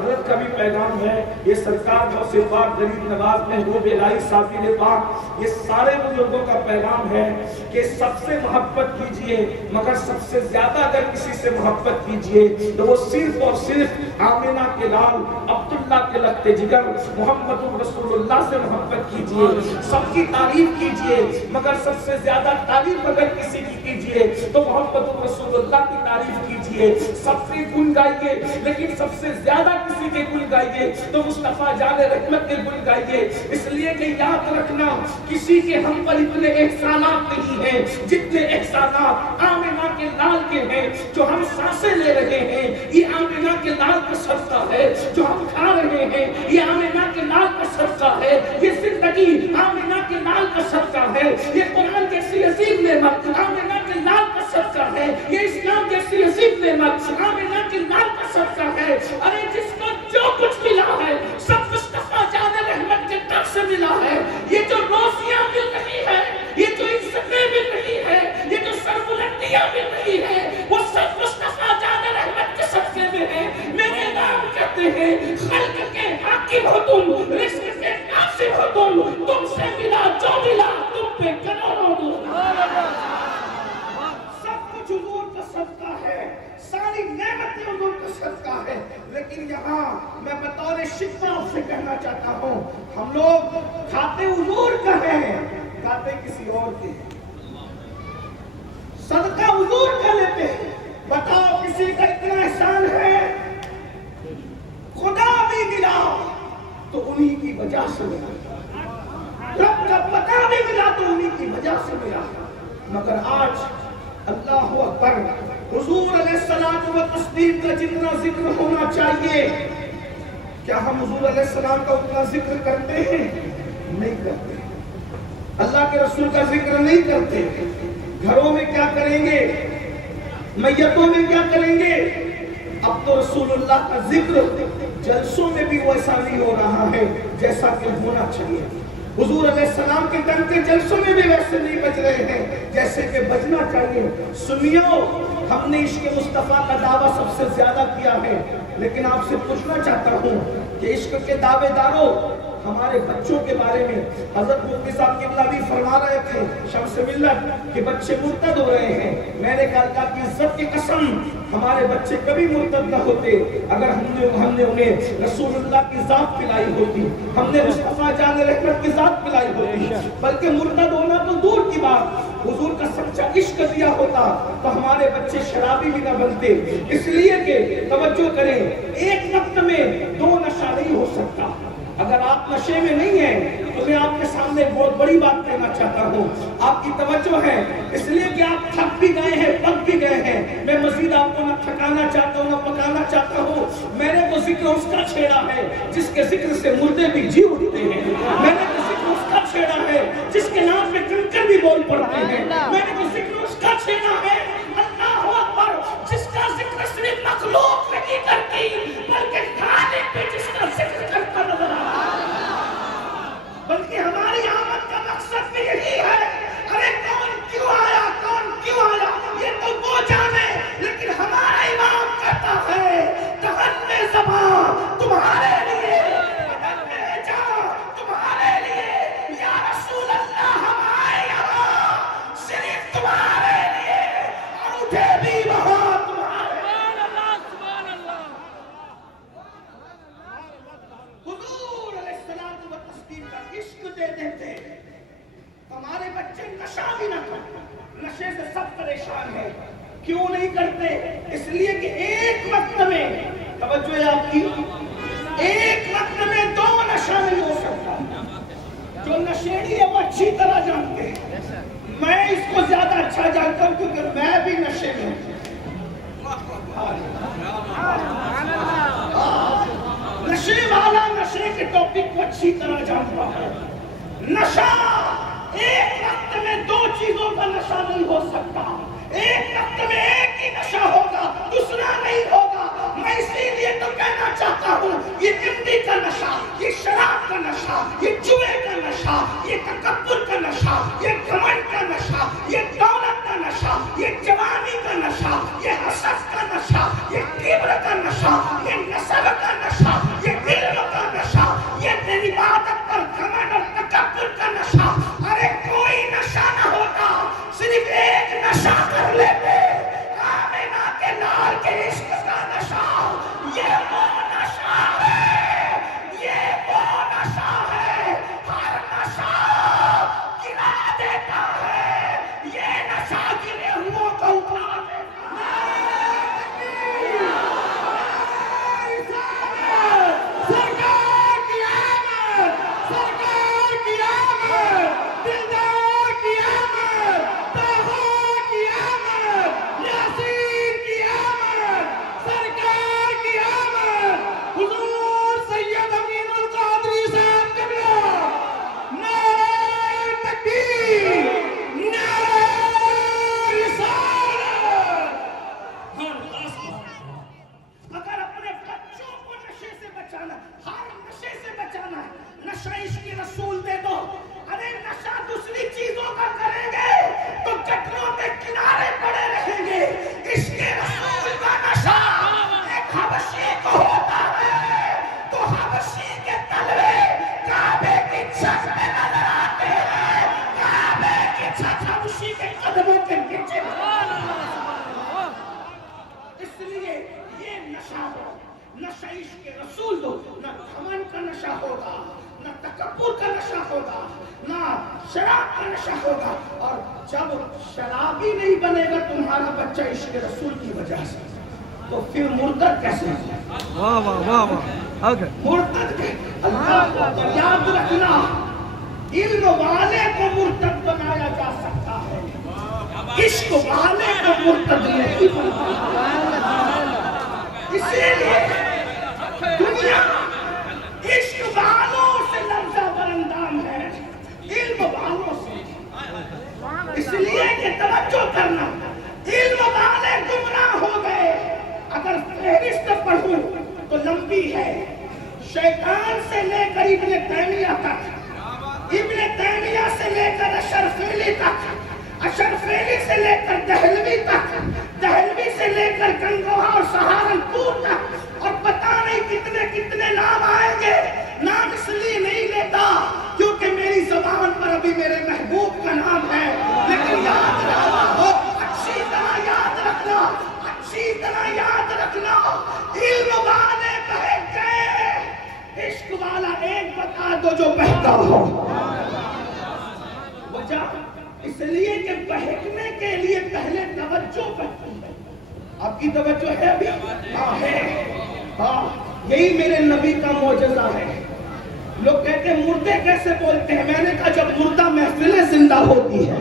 حضرت کا بھی پیغام ہے، یہ سرکار غوث پاک غریب نواز محبوب الہی صابر پاک، یہ سارے بزرگوں کا پیغام ہے کہ سب سے محبت کیجئے، مگر سب سے زیادہ اگر کسی سے محبت کیجئے تو وہ صرف اور صرف آمنہ کے لال عبداللہ کے لگتے جگر محمد رسول اللہ سے محبت کیجئے۔ سب کی تعریف کیجئے، مگر سب سے زیادہ تعریف اگر کسی کی کیجئے تو محمد رسول اللہ کی تعریف کیجئے۔ سب سے گن گائیے، لیکن سب سے زیادہ کسی کے گن گائیے تو مصطفیٰ جان رحمت کے گن گائیے، اس لیے کہ یاد رکھنا کسی کے ہم پر اتنے احسانات نہیں ہیں جتنے احسانات آمنہ کے لال کے ہیں جو ہم سانسیں لے رہے ہیں۔ یہ آمنہ کے لال کا صدقہ ہے جو ہم کھا رہے ہیں، یہ آمنہ کے لال کا صدقہ ہے، یہ زندگی آمنہ کے لال کا صدقہ ہے، یہ قرآن جیسی عظیم نعمت آمنہ کے لال کا صدقہ ہے، یہ اسلام جیسی عظیم نعمت آمنہ کے لال کا صدقہ ہے۔ ارے جس کو جو کچھ ملا ہے سب مصطفیٰ جان رحمت کے در سے ملا ہے۔ یہ جو روزیاں مل رہی ہے، یہ جو عزتیں مل رہی ہے، یہ جو سربلندیاں مل رہی ہے، وہ سب مصطفیٰ جان رحمت کے صدقے میں ہے۔ میرے نام کہتے ہیں خلق کے حاکم ہو تم، رزق کے قاسم ہو تم سے ملا جو ملا تم پہ کروڑوں سب کچھ حضور کا صدقہ ہے، ساری نعمتیں حضور کا صدقہ ہے۔ لیکن یہاں میں بطور شکوہ آپ سے کہنا چاہتا ہوں، ہم لوگ کھاتے حضور کا ہیں، کھاتے کسی اور کے ہیں، صدقہ حضور کا لیتے ہیں۔ بتاؤ کسی کا اتنا احسان ہے، خدا بھی ملا تو انہی کی وجہ سے ملا، رب کا پتہ بھی ملا تو انہی کی وجہ سے ملا۔ مگر آج اللہ اکبر، حضور علیہ السلام و تسلیم کا جتنا ذکر ہونا چاہیے، کیا ہم حضور علیہ السلام کا اتنا ذکر کرتے ہیں؟ نہیں کرتے۔ اللہ کے رسول کا ذکر نہیں کرتے۔ گھروں میں کیا کریں گے، میتوں میں کیا کریں گے؟ اب تو رسول اللہ کا ذکر جلسوں میں بھی ویسا نہیں ہو رہا ہے جیسا کہ ہونا چاہیے۔ حضور علیہ السلام کے دم کے جلسوں میں بھی ویسے نہیں بج رہے ہیں جیسے کہ بجنا چاہیے۔ سنیو، ہم نے عشق مصطفیٰ کا دعویٰ سب سے زیادہ کیا ہے، لیکن آپ سے پوچھنا چاہتا ہوں کہ عشق کے دعوے داروں، ہمارے بچوں کے بارے میں حضرت مفتی صاحب قبلہ بھی فرما رہے تھے شمس ملت کہ بچے مرتد ہو رہے ہیں۔ میں نے کہا اللہ کی عزت کی قسم ہمارے بچے کبھی مرتد نہ ہوتے اگر ہم نے انہیں رسول اللہ کی ذات پلائی ہوتی، ہم نے مصطفیٰ جان رحمت کی ذات پلائی ہوتی، بلکہ مرتد ہونا تو دور کی بات، حضور کا سچا عشق دیا ہوتا تو ہمارے بچے شرابی بھی نہ بنتے۔ اس لیے کہ توجہ کریں، ایک وقت میں دو نشہ نہیں ہو سکتا۔ اگر آپ نشے میں نہیں ہیں تو میں آپ کے سامنے بہت بڑی بات کہنا چاہتا ہوں، آپ کی توجہ ہے، اس لیے کہ آپ تھک بھی گئے ہیں، پک بھی گئے ہیں۔ میں مزید آپ کو نہ تھکانا چاہتا ہوں نہ پکانا چاہتا ہوں۔ میں نے وہ ذکر اس کا چھیڑا ہے جس کے ذکر سے مردے بھی جی اٹھتے ہیں۔ میں نے وہ ذکر اس کا چھیڑا ہے جس کے نام پہ کنکر بھی بول پڑتے ہیں۔ میں نے وہ ذکر اس کا چھیڑا ہے، اللہ اکبر، جس کا ذکر صرف مخلوق نہیں کرتی بلکہ خالق بھی جس کا ذکر کرتا نظر آتا ہے۔ بلکہ ہماری آمد کا مقصد بھی یہی ہے، ارے کون کیوں آیا، کون کیوں آیا یہ تو وہ جانے، لیکن ہمارا امام کہتا ہے تغنے زبان تمہارے لیے، بدلنے جا تمہارے لیے، یا رسول اللہ ہم آئے یہاں صرف تمہارے لیے اور اٹھے بھی وہاں تمہارے لیے۔ حضور علیہ السلام و تسلیم کا عشق دے دیتے، ہمارے بچے نشہ بھی نہ کرتے، نشے سے سب پریشان ہیں۔ کیوں نہیں کرتے؟ اس لیے کہ ایک وقت میں، توجہ ہے آپ کی، ایک وقت میں دو نشہ نہیں ہو سکتا۔ جو نشیڑی ہے وہ اچھی طرح جانتے ہیں، میں اس کو زیادہ اچھا جانتا ہوں کیونکہ میں بھی نشے میں ہوں۔ نشے والا نشے کے ٹاپک کو اچھی طرح جانتا ہے۔ نشہ ایک وقت میں دو چیزوں کا نشہ نہیں ہو سکتا، ایک وقت میں ایک ہی نشہ ہوگا، دوسرا نہیں ہوگا۔ میں اسی لیے تو کہنا چاہتا ہوں یہ امتی کا نشہ، یہ شراب کا نشہ، یہ جوئے کا نشہ، یہ تکبر کا نشہ، یہ گھمنڈ کا نشہ، یہ دولت کا نشہ، یہ جوانی کا نشہ، یہ حسد کا نشہ، یہ کبر کا نشہ، یہ نسب کا نشہ، بچانا ہے، ہر نشے سے بچانا ہے۔ نشہ عشق رسول دے دو، ارے نشہ دوسری چیزوں کا کریں گے تو گٹروں کے کنارے پڑے رہیں گے۔ عشق رسول کا نشہ ایک حبشی کو ہوتا ہے تو حبشی کے تلوے کعبے کی چھت میں نظر آتے ہیں، کعبے کی چھت حبشی کے قدموں کے نیچے اس لیے یہ نشہ ہو، نشہ عشق رسول دو، نہ گھمنڈ کا نشہ ہوگا، نہ تکبر کا نشہ ہوگا، نہ شراب کا نشہ ہوگا۔ اور جب شرابی نہیں بنے گا تمہارا بچہ عشق رسول کی وجہ سے تو پھر مرتد کیسے ہوگا؟ واہ واہ واہ واہ، مرتد اللہ کو یاد رکھنا، علم والے کو مرتد بنایا جا سکتا ہے، عشق والے کو مرتد نہیں بنایا۔ اسی لیے دنیا عشق والوں سے لرزہ برندام ہے، علم والوں سے۔ اس لیے کہ توجہ کرنا، علم والے گمراہ ہو گئے۔ اگر فہرست پڑھوں تو لمبی ہے، شیطان سے لے کر ابن تیمیہ تک، ابن تیمیہ سے لے کر اشرفیلی تک، اشرفیلی سے لے کر دہلوی تک، دہلوی سے لے کر گنگوہا اور سہارنپور تک، اور پتہ نہیں کتنے کتنے نام آئیں گے۔ نام اس لیے نہیں لیتا کیونکہ میری زبان پر ابھی میرے محبوب کا نام ہے، لیکن یاد رکھنا ہو، اچھی طرح یاد رکھنا، اچھی طرح یاد رکھنا، علم والے بہک گئے، عشق والا ایک بتا دو جو بہتا ہو۔ وجہ اس لیے کہ بہکنے کے لیے پہلے توجہ بہتی ہے۔ آپ کی توجہ ہے ابھی؟ ہاں ہے، ہاں یہی میرے نبی کا معجزہ ہے۔ لوگ کہتے ہیں مردے کیسے بولتے ہیں، میں نے کہا جب مردہ محفلیں زندہ ہوتی ہے۔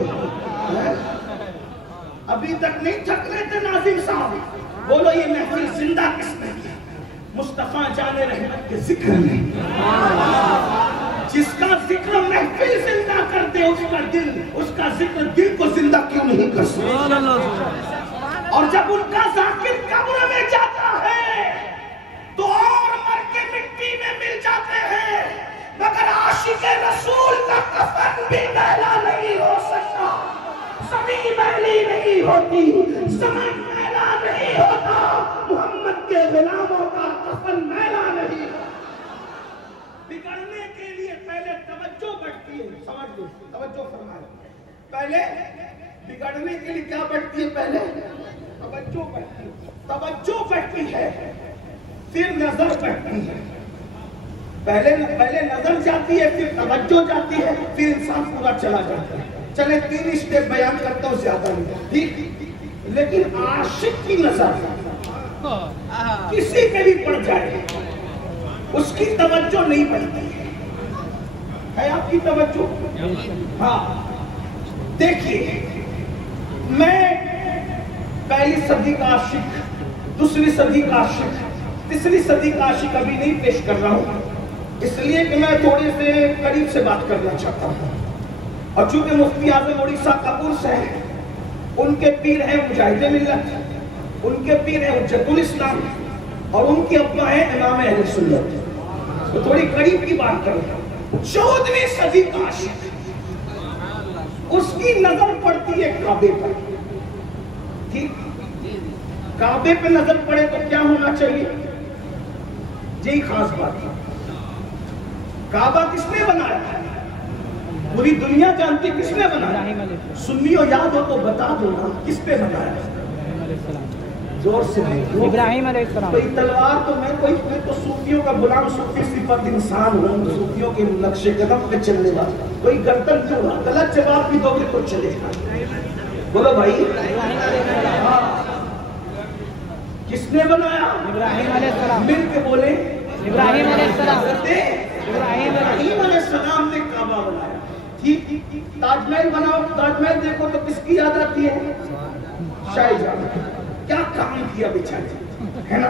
ابھی تک نہیں تھک رہے تھے ناظم صاحب، بولو یہ محفل زندہ کس نے کی؟ مصطفیٰ جان رحمت کے ذکر نے۔ جس کا ذکر محفل زندہ کر دے اس کا ذکر دل کو زندہ کیوں نہیں کر سکتا؟ اور جب ان کا ذاکر قبر میں جاتا ہے تو اور مر کے مٹی میں مل جاتے ہیں، مگر عاشق رسول کا کفن بھی میلا نہیں ہو سکتا، زمین میلی نہیں ہوتی، زمین میلا نہیں ہوتا، محمد کے غلاموں کا کفن میلا نہیں ہوتا۔ بگڑنے کے لیے پہلے توجہ بڑھتی ہے، سمجھ لو، توجہ فرمائے، پہلے بگڑنے کے لیے کیا بڑھتی ہے؟ پہلے توجہ بڑھتی ہے، توجہ بڑھتی ہے، پھر نظر بڑھتی ہے۔ پہلے نظر جاتی ہے، پھر توجہ جاتی ہے، پھر انسان پورا چلا جاتا ہے۔ چلے 3 اسٹیپ بیان کرتا ہوں، زیادہ نہیں، ٹھیک؟ لیکن عاشق کی نظر کسی کے بھی پڑ جائے اس کی توجہ نہیں بڑھتی ہے آپ کی توجہ؟ ہاں دیکھیے، میں پہلی صدی کا عاشق، دوسری صدی کا عاشق، تیسری صدی کا عاشق ابھی نہیں پیش کر رہا ہوں، اس لیے کہ میں تھوڑے سے قریب سے بات کرنا چاہتا ہوں۔ اور چونکہ مفتی اعظم اڑیسہ کپور سے ہیں، ان کے پیر ہیں مجاہد ملت، ان کے پیر ہیں حجت الاسلام، اور ان کے ابا ہیں امام اہل سنت، تو تھوڑی قریب کی بات کریں۔ 14ویں صدی کا عاشق، اس کی نظر پڑتی ہے کعبے پر، ٹھیک؟ کعبے پہ نظر پڑے تو کیا ہونا چاہیے؟ یہی خاص بات ہے۔ کعبہ کس نے بنایا؟ پوری دنیا جانتی کس نے بنایا؟ سنیو یاد ہو تو بتا دو نا، کس پہ بنایا؟ زور سے ابراہیم علیہ السلام۔ کوئی تلوار تو میں تو صوفیوں کا غلام، صوفی صفت انسان ہوں، صوفیوں کے نقش قدم پہ چلنے والا، کوئی گردن کیوں نہ؟ غلط جواب بھی دو گے تو چلے گا، بولو بھائی۔ کس نے بنایا؟ ابراہیم علیہ السلام۔ مل کے بولے ابراہیم علیہ السلام۔ ابراہیم علیہ السلام نے کعبہ بنایا، ٹھیک؟ تاج محل بناؤ، تاج محل دیکھو تو کس کی یاد آتی ہے؟ شاہ جہاں۔ کیا کام کیا بیچارے، ہے نا؟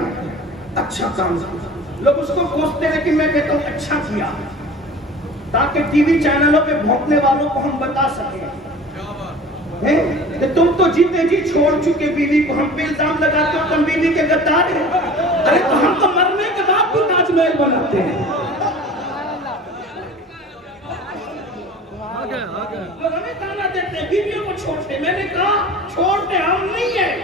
اچھا کام کیا۔ لوگ اس کو کوستے ہیں کہ میں کہتا ہوں اچھا کیا، تاکہ ٹی وی چینلوں پہ بھونکنے والوں کو ہم بتا سکیں کہ تم تو جیتے جی چھوڑ چکے بیوی کو، ہم پہ الزام لگاتے ہو تم بیوی کے غدار ہیں۔ ارے تو ہم تو مرنے کے بعد بھی تاج محل بناتے ہیں. لوگ ہمیں تانا دیتے ہیں بیویوں کو چھوڑتے. میں نے کہا چھوڑتے ہم نہیں ہیں.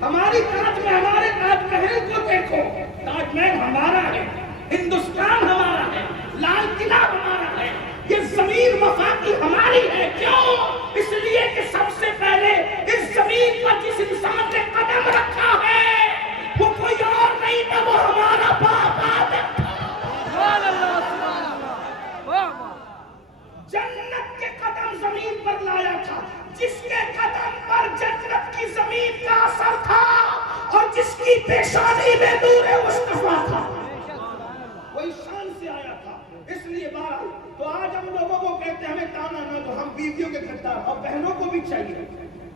ہماری تاج میں ہمارے تاج محل کو دیکھو. تاج محل ہمارا ہے, ہندوستان ہمارا ہے, لال قلعہ ہمارا ہے, یہ زمین وفاقی ہماری ہے. کیوں؟ اس لیے کہ سب سے پہلے اس زمین پر جس انسان نے قدم رکھا ہے وہ کوئی اور نہیں تھا, وہ ہمارا باپ آدم تھا. جنت کے قدم زمین پر لایا تھا, جس کے قدم پر جنت کی زمین کا اثر تھا اور جس کی پیشانی میں نور مصطفیٰ تھا, وہی شان سے آیا تھا. اس لیے بہرحال تو آج ہم لوگوں کو کہتے ہیں ہمیں تانا نہ دو, ہم بیویوں کے گھٹار, اور بہنوں کو بھی چاہیے.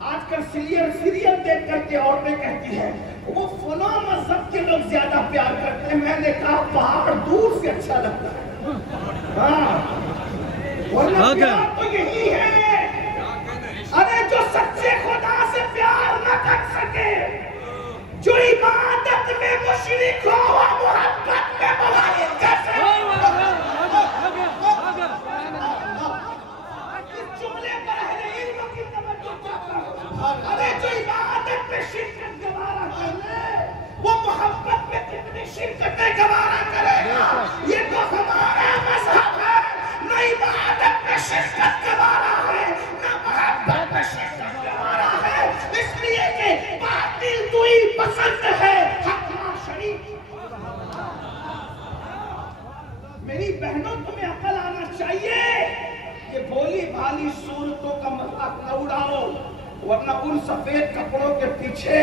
آج کل سیریل دیکھ کر کے عورتیں کہتی ہیں وہ فلاں مذہب کے لوگ زیادہ پیار کرتے ہیں. میں نے کہا پہاڑ دور سے اچھا لگتا ہے. ہاں ورنہ پیار تو یہی ہے. ارے جو سچے خدا سے پیار نہ کر سکے, جو عبادت میں مشرک ہو, وہ محبت میں مغالط کیسے ہو. اس جملے پر اہل علم کی توجہ چاہتا ہوں. ارے جو عبادت میں شرکت گوارا کر لے, وہ محبت میں کتنی شرکتیں گوارا کرے گا. یہ تو ہمارا مذہب ہے, نہ عبادت میں شرکت گوارا ہے, نہ محبت میں شرکت گوارا ہے. اس لیے کہ باطل تو ہی پسند ہے, حق شریف. میری بہنوں تمہیں عقل آنا چاہیے. یہ بھولی بھالی صورتوں کا مذاق نہ اڑاؤ, ورنہ ان سفید کپڑوں کے پیچھے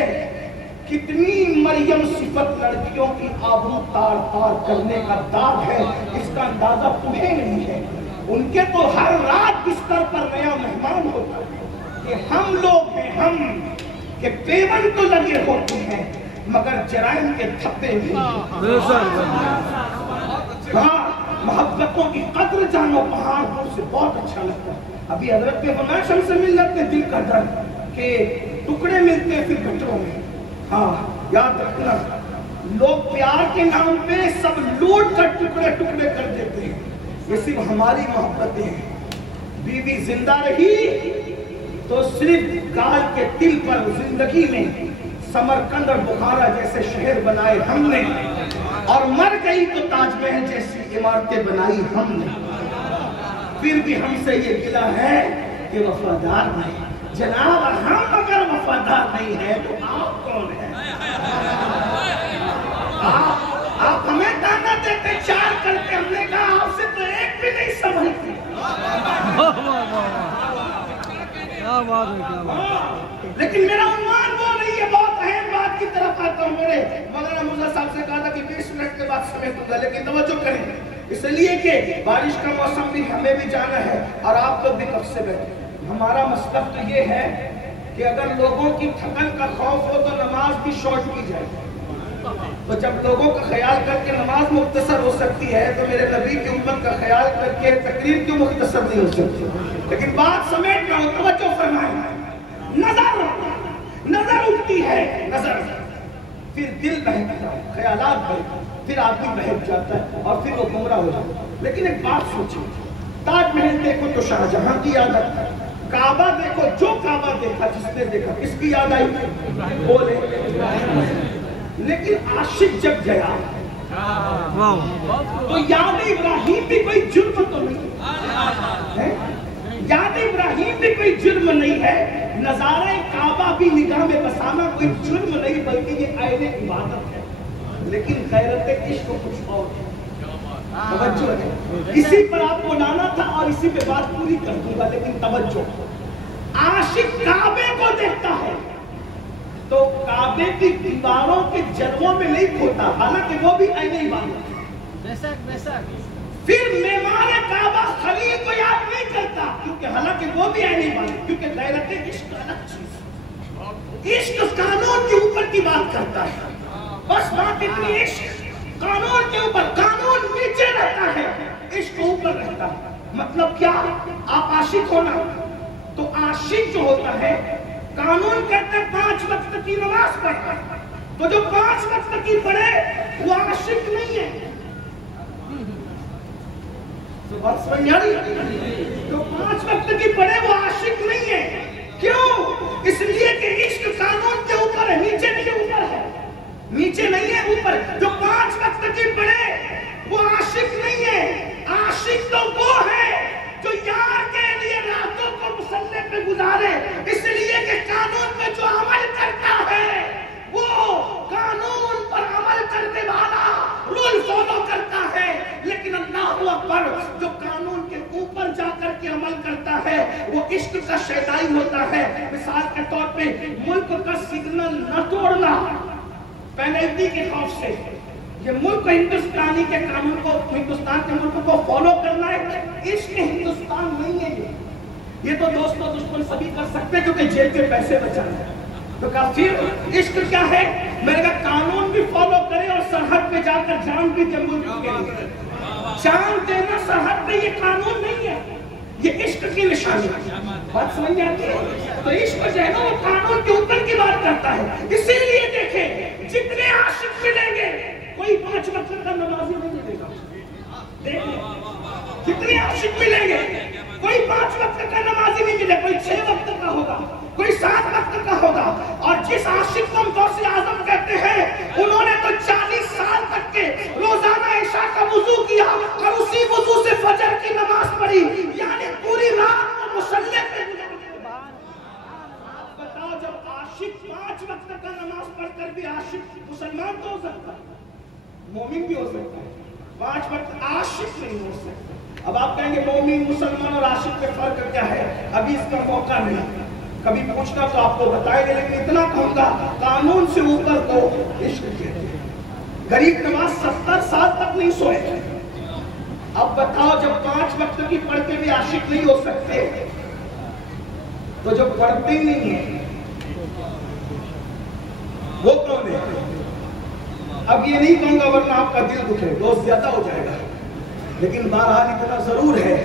کتنی مریم صفت لڑکیوں کی آبرو تار تار کرنے کا داغ ہے, اس کا اندازہ تمہیں نہیں ہے. ان کے تو ہر رات بستر پر نیا مہمان ہوتا ہے کہ ہم لوگ ہیں, ہم کہ پیون تو لگے ہوتے ہیں مگر جرائم کے تھپے بھی. ہاں محبتوں کی قدر جانو, پہاڑ پر سے بہت اچھا لگتا ہے. ابھی حضرت کے بناش ہم سے مل جاتے دل کا درد کہ ٹکڑے ملتے ہیں پھر گھٹروں میں. ہاں یاد رکھنا, لوگ پیار کے نام پہ سب لوٹ کر ٹکڑے ٹکڑے کر دیتے ہیں. یہ صرف ہماری محبتیں ہیں. بیوی زندہ رہی تو صرف گال کے تل پر زندگی میں سمرقند اور بخارا جیسے شہر بنائے ہم نے, اور مر گئی تو تاج محل جیسی عمارتیں بنائی ہم نے. پھر بھی ہم سے یہ گلہ ہے کہ وفادار نہیں. جناب ہم اگر وفادار نہیں ہیں تو آپ کون ہیں؟ آپ ہمیں تانا دیتے چار کرتے, ہم نے کہا آپ سے تو ایک بھی نہیں سمجھتی. لیکن میرا عنوان وہ نہیں ہے. بہت اہم بات کی طرف آتا ہوں. میرے مولانا مرزا صاحب سے کہا تھا کہ 20 منٹ کے بعد سمیٹ دوں گا, لیکن توجہ کریں, اس لیے کہ بارش کا موسم بھی, ہمیں بھی جانا ہے اور آپ لوگ بھی کب سے بیٹھے. ہمارا مسلک تو یہ ہے کہ اگر لوگوں کی تھکن کا خوف ہو تو نماز بھی شارٹ کی جائے. تو جب لوگوں کا خیال کر کے نماز مختصر ہو سکتی ہے تو میرے نبی کی امت کا خیال کر کے تقریر کیوں مختصر نہیں ہو سکتی. لیکن بات سمیٹ رہا ہوں, توجہ فرمائیں. نظر اٹھتی ہے, نظر, پھر دل بہکتا ہے, خیالات بہکتے, پھر آدمی بہک جاتا ہے اور پھر وہ گمراہ ہو جاتا ہے. لیکن ایک بات سوچیں, تاج محل دیکھو تو شاہجہاں کی یاد آتی ہے. کعبہ دیکھو, جو کعبہ دیکھا, جس نے دیکھا, کس کی یاد آئی؟ بولے. لیکن عاشق جب گیا تو یاد ابراہیم بھی کوئی جرم تو نہیں ہے. یاد ابراہیم بھی کوئی جرم نہیں ہے. نظارہ کعبہ بھی نگاہ میں بسانا کوئی جرم نہیں, بلکہ یہ عین عبادت ہے. لیکن غیرت عشق کچھ اور ہے. توجہ ہے, اسی پر آپ کو لانا تھا اور اسی پہ بات پوری کر دوں گا. لیکن توجہ, عاشق کعبے کو دیکھتا ہے تو کعبے کی دیواروں کے جلووں میں نہیں کھوتا, حالانکہ وہ بھی عین عبادت ہے. پھر معمار کعبہ خلیل کو یاد نہیں کرتا, کیونکہ حالانکہ وہ بھی عین عبادت, کیونکہ غیرت عشق الگ چیز. عشق قانون کے اوپر کی بات کرتا ہے. بس بات اتنی, عشق قانون کے اوپر, قانون نیچے رہتا ہے, عشق اوپر رہتا ہے. مطلب کیا؟ آپ عاشق ہونا تو عاشق جو ہوتا ہے, قانون کہتا ہے 5 وقت کی نماز پڑھتا ہے, تو جو 5 وقت کی پڑھے وہ عاشق نہیں ہے. بات سمجھ آ رہی؟ جو 5 وقت کی پڑھے وہ عاشق نہیں ہے. کیوں؟ اس لیے کہ عشق قانون کے اوپر ہے, نیچے نہیں اوپر ہے, نیچے نہیں ہے اوپر. جو 5 وقت کی پڑھے وہ عاشق نہیں ہے. عاشق تو وہ ہے جو یار کے لیے راتوں کو مصلی پہ گزارے, اس لیے کہ قانون پہ جو عمل کرتا ہے وہ قانون پر عمل کرنے والا رول فالو کرتا ہے. لیکن اللہ اکبر, جو قانون کے اوپر جا کر کے عمل کرتا ہے وہ عشق کا شیدائی ہوتا ہے. مثال کے طور پہ ملک کا سگنل نہ توڑنا پینلٹی کے خوف سے, یہ ملک ہندوستانی کے قانون کو, ہندوستان کے ملک کو فالو کرنا ہے. عشق ہندوستان نہیں ہے یہ تو دوستوں دشمن سبھی کر سکتے ہیں کیونکہ جیب کے پیسے بچانا ہے. تو کافر عشق کیا ہے؟ میرے کا قانون بھی فالو کرے اور سرحد پہ جا کر جان بھی دے ملک کے لیے. جان دینا سرحد پہ یہ قانون نہیں ہے, یہ عشق کی نشانی ہے. بات سمجھ آتی ہے؟ تو عشق جو ہے نا وہ قانون کے اوپر کی بات کرتا ہے. اسی لیے دیکھیں جتنے عاشق ملیں گے کوئی 5 وقت کا نمازی نہیں ملے گا. دیکھیں جتنے عاشق ملیں گے کوئی 5 وقت کا نمازی نہیں ملے, کوئی 6 وقت کا ہوگا, کوئی 7 وقت کا ہوگا. اور جس عاشق کو ہم غوث اعظم کہتے ہیں انہوں نے تو 40 سال تک کے روزانہ عشاء کا وضو کیا اور اسی وضو سے فجر کی نماز پڑھی, یعنی پوری رات کو مصلی پہ گزاری. آپ بتاؤ جب عاشق 5 وقت کا نماز پڑھ کر بھی عاشق مسلمان تو ہو سکتا ہے, مومن بھی ہو سکتا ہے, 5 وقت عاشق نہیں ہو سکتا. اب آپ کہیں گے مومن مسلمان اور عاشق کے فرق کیا ہے؟ ابھی اس کا موقع نہیں, کبھی پوچھنا تو آپ کو بتائے گے, لیکن اتنا کہوں گا قانون سے اوپر کو عشق کہتے ہیں. غریب نواز 70 سال تک نہیں سوئے. اب بتاؤ جب 5 وقت کی پڑھ کے بھی عاشق نہیں ہو سکتے تو جو پڑھتے ہی نہیں ہیں وہ کون ہے؟ اب یہ نہیں کہوں گا ورنہ آپ کا دل دکھے, دوست زیادہ ہو جائے گا, لیکن بہرحال اتنا ضرور ہے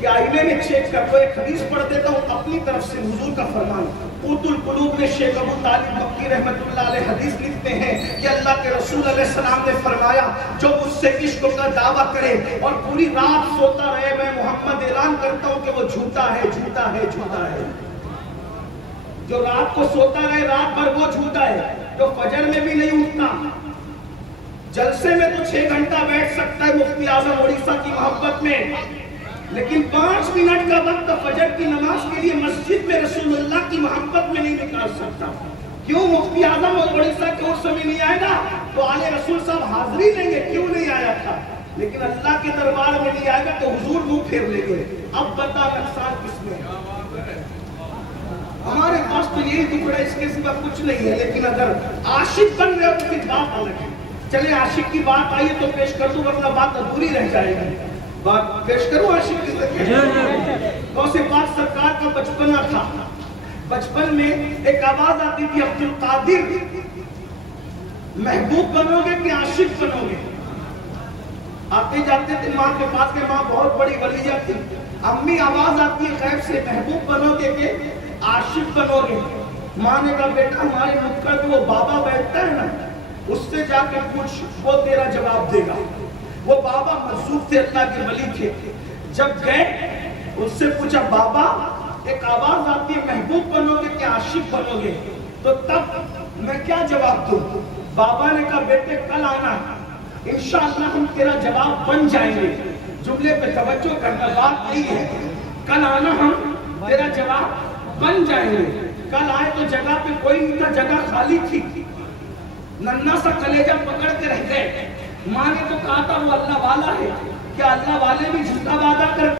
کہ آئینے میں چیک کر تو ایک حدیث پڑھ دیتا ہوں اپنی طرف سے, حضور کا فرمان. قوت القلوب میں شیخ ابو طالب مکی رحمت اللہ علیہ حدیث لکھتے ہیں کہ اللہ کے رسول علیہ السلام نے فرمایا جو مجھ سے عشق کا دعویٰ کرے اور پوری رات سوتا رہے, میں محمد اعلان کرتا ہوں کہ وہ جھوٹا ہے, جھوٹا ہے, جھوٹا ہے. جو رات کو سوتا رہے رات بھر وہ جھوٹا ہے. جو فجر میں بھی نہیں اٹھتا, جلسے میں تو 6 گھنٹہ بیٹھ سکتا ہے مفتی اعظم اڑیسہ کی محبت میں, لیکن 5 منٹ کا وقت فجر کی نماز کے لیے مسجد میں رسول اللہ کی محبت میں نہیں نکال سکتا. کیوں؟ مفتی اعظم اور اڑیسہ کے اس میں نہیں آئے گا تو آلے رسول صاحب حاضری لیں گے, کیوں نہیں آیا تھا, لیکن اللہ کے دربار میں نہیں آئے گا تو حضور منہ پھیر لیں گے. اب بتا نقصان کس میں؟ ہمارے پاس تو یہی ٹکڑا, اس کے سوا کچھ نہیں ہے. لیکن اگر عاشق بن رہے ہو تو پھر بات الگ ہے. چلے عاشق کی بات آئی تو پیش کر دوں ورنہ بات ادھوری رہ جائے گی. بات پیش کروں عاشق کی طرف. غوث پاک سرکار کا بچپنا تھا. بچپن میں ایک آواز آتی تھی عبد القادر محبوب بنو گے کہ عاشق بنو گے. آتے جاتے تھے ماں کے پاس کے, ماں بہت بڑی ولیہ تھی. امی آواز آتی ہے غیب سے محبوب بنو گے کہ عاشق بنو گے. ماں نے کہا بیٹا ہمارے مکھ پہ وہ بابا بیٹھتا ہے نا اس سے جا کے پوچھ, وہ تیرا جواب دے گا. وہ بابا منصوب تھے, اللہ کے ولی تھے. جب گئے اس سے پوچھا بابا ایک آواز آتی ہے محبوب بنو گے کہ عاشق بنو گے, تو تب میں کیا جواب دوں؟ بابا نے کہا بیٹے کل آنا, انشاءاللہ ہم تیرا جواب بن جائیں گے. جملے پہ توجہ کرنا, بات نہیں ہے کل آنا ہم تیرا جواب بن جائیں گے. کل آئے تو جگہ پہ کوئی نہیں تھا, جگہ خالی تھی. ننھا سا کلیجہ پکڑ کے رہ گئے. ماں نے تو کہا تھا وہ اللہ والا ہے, کیا اللہ والے بھی جھوٹا وعدہ کر